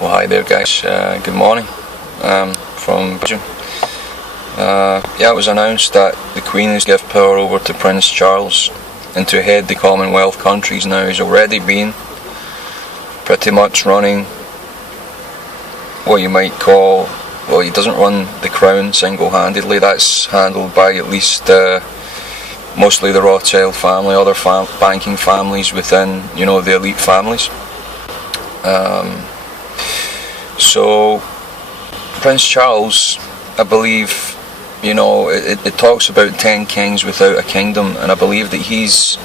Well, hi there, guys. Good morning from Belgium. It was announced that the Queen has given power over to Prince Charles and to head the Commonwealth countries now. He's already been pretty much running what you might call, well, he doesn't run the crown single-handedly. That's handled by at least mostly the Rothschild family, other banking families within, the elite families. So Prince Charles, I believe, it talks about 10 kings without a kingdom, and I believe that he's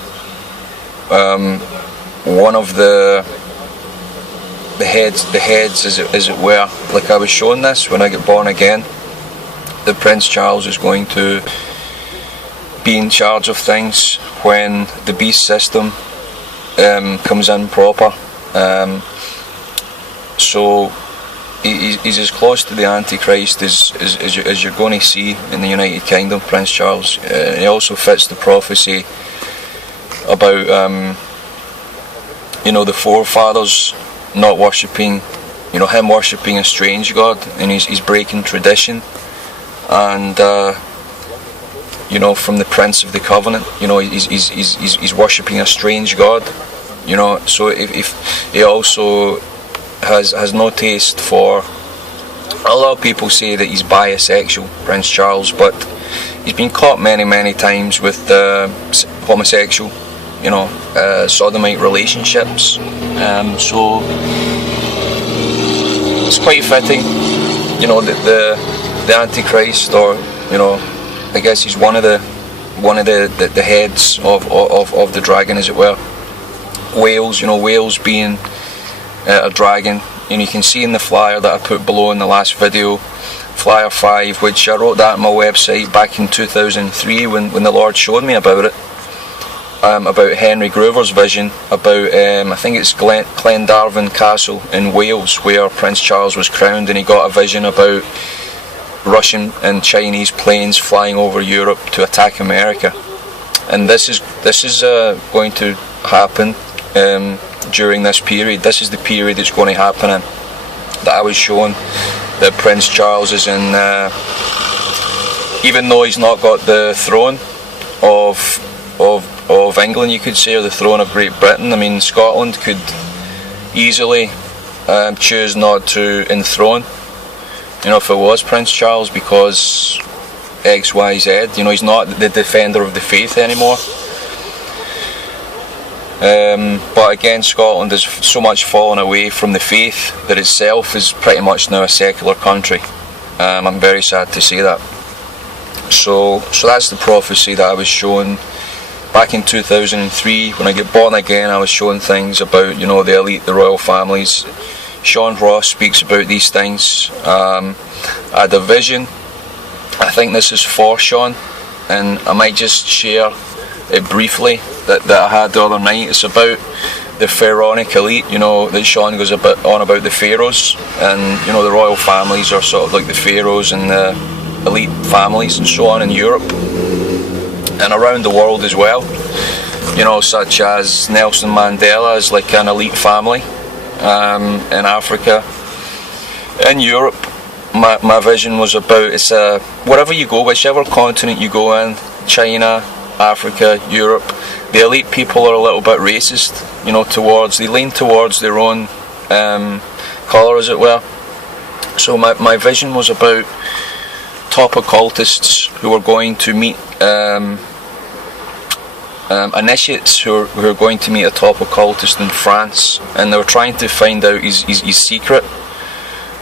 one of the heads as it were. Like I was shown this when I get born again, that Prince Charles is going to be in charge of things when the beast system comes in proper. So he's as close to the Antichrist as you're going to see in the United Kingdom, Prince Charles. He also fits the prophecy about the forefathers not worshipping, him worshipping a strange god, and he's breaking tradition, and from the Prince of the Covenant, he's worshipping a strange god, So if he also has no taste for, a lot of people say that he's bisexual, Prince Charles, but he's been caught many times with homosexual, sodomite relationships. So it's quite fitting, that the Antichrist, or I guess he's one of the heads of the dragon, as it were. Wales being a dragon, and you can see in the flyer that I put below in the last video, flyer 5, which I wrote that on my website back in 2003 when the Lord showed me about it, about Henry Grover's vision about I think it's Glendarvan Castle in Wales, where Prince Charles was crowned, and he got a vision about Russian and Chinese planes flying over Europe to attack America, and this is going to happen during this period. This is the period it's going to happen in, that I was shown that Prince Charles is in, even though he's not got the throne of England, you could say, or the throne of Great Britain. I mean, Scotland could easily choose not to enthrone, if it was Prince Charles, because XYZ, he's not the defender of the faith anymore. But again, Scotland has so much fallen away from the faith that itself is pretty much now a secular country. I'm very sad to say that. So that's the prophecy that I was shown back in 2003. When I get born again, I was shown things about, the elite, the royal families. Sean Ross speaks about these things. I had a vision. I think this is for Sean, and I might just share it briefly that I had the other night. It's about the pharaonic elite, that Sean goes on about the pharaohs, and the royal families are sort of like the pharaohs and the elite families and so on in Europe and around the world as well, such as Nelson Mandela is like an elite family in Africa. In Europe, my vision was about, it's wherever you go, whichever continent you go in, China, Africa, Europe, the elite people are a little bit racist, they lean towards their own colour, as it were. So my vision was about top occultists who are going to meet initiates who are going to meet a top occultist in France, and they were trying to find out his secret.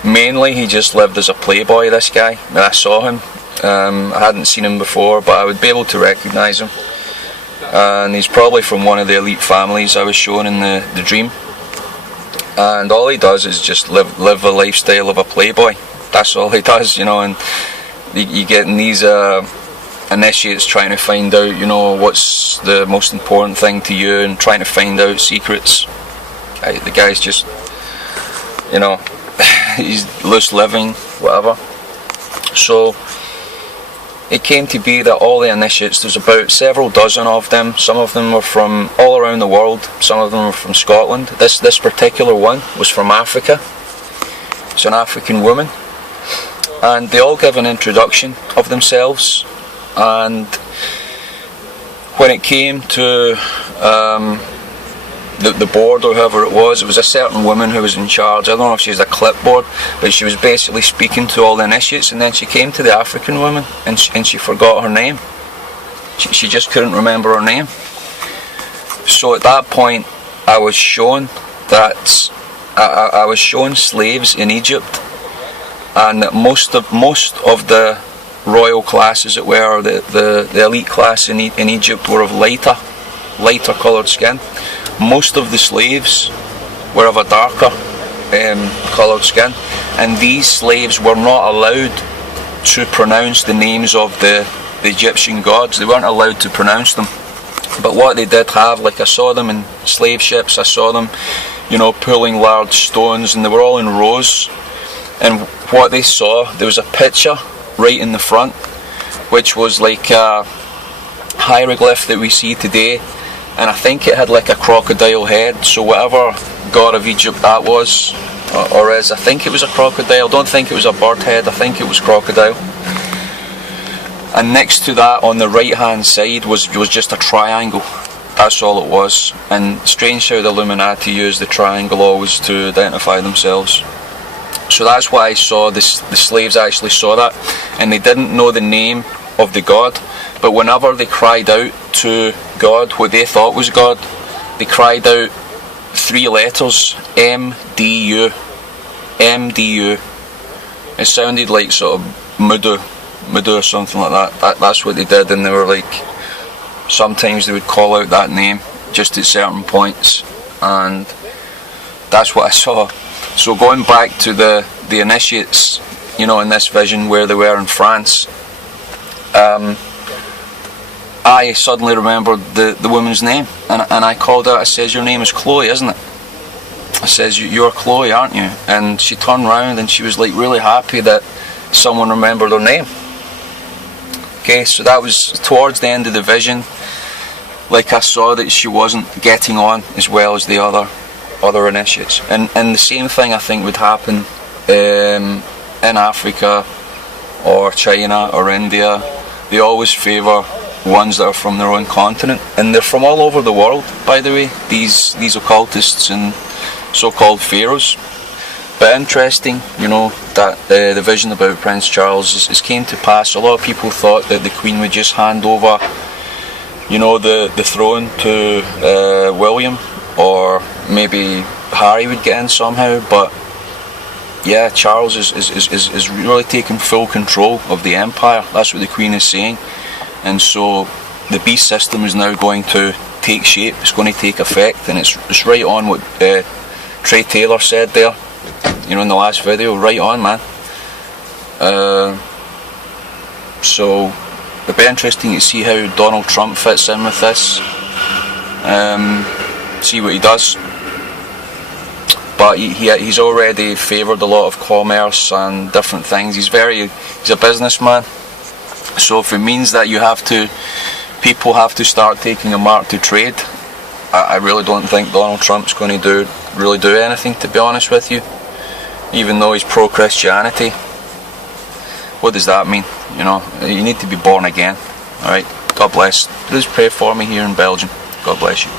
Mainly, he just lived as a playboy, this guy. And I saw him. I hadn't seen him before, but I would be able to recognise him. And he's probably from one of the elite families I was shown in the dream. And all he does is just live a lifestyle of a playboy. That's all he does, and you get these initiates trying to find out, what's the most important thing to you, and trying to find out secrets. The guy's just, he's loose living, whatever. So it came to be that all the initiates, there's about several dozen of them. Some of them were from all around the world. Some of them were from Scotland. This particular one was from Africa. It's an African woman, and they all give an introduction of themselves. And when it came to the board or whoever it was a certain woman who was in charge. I don't know if she was a clipboard, but she was basically speaking to all the initiates, and then she came to the African woman and she forgot her name. She just couldn't remember her name. So at that point I was shown that I was shown slaves in Egypt, and that most of the royal class, as it were, the elite class in Egypt, were of lighter coloured skin. Most of the slaves were of a darker coloured skin, and these slaves were not allowed to pronounce the names of the Egyptian gods. They weren't allowed to pronounce them. But what they did have, like I saw them in slave ships, I saw them, pulling large stones, and they were all in rows. And what they saw, there was a picture right in the front, which was like a hieroglyph that we see today, and I think it had like a crocodile head. So whatever god of Egypt that was, or is, I think it was a crocodile. I don't think it was a bird head, I think it was crocodile. And next to that, on the right hand side, was just a triangle. That's all it was. And strange how the Illuminati use the triangle always to identify themselves. So that's why I saw this. The slaves actually saw that, and they didn't know the name of the god, but whenever they cried out to God, what they thought was God, they cried out 3 letters, MDU. MDU. It sounded like sort of Mudu or something like that. That's what they did, and they were like, sometimes they would call out that name just at certain points, and that's what I saw. So going back to the initiates, in this vision where they were in France, I suddenly remembered the woman's name, and I called out. I says, "Your name is Chloe, isn't it?" I says, "You're Chloe, aren't you?" And she turned round and she was like really happy that someone remembered her name. Okay, so that was towards the end of the vision. Like, I saw that she wasn't getting on as well as the other initiates, and the same thing I think would happen in Africa or China or India. They always favour ones that are from their own continent, and they're from all over the world, by the way, these occultists and so-called pharaohs. But interesting, that the vision about Prince Charles is came to pass. A lot of people thought that the Queen would just hand over, the throne to William, or maybe Harry would get in somehow. But yeah, Charles is really taking full control of the empire. That's what the Queen is saying. And so the beast system is now going to take shape. It's going to take effect, and it's right on what Trey Taylor said there, in the last video. Right on, man. So it'll be interesting to see how Donald Trump fits in with this. See what he does. But he's already favoured a lot of commerce and different things. He's a businessman. So if it means that people have to start taking a mark to trade, I really don't think Donald Trump's going to really do anything, to be honest with you. Even though he's pro-Christianity. What does that mean? You need to be born again. Alright, God bless. Please pray for me here in Belgium. God bless you.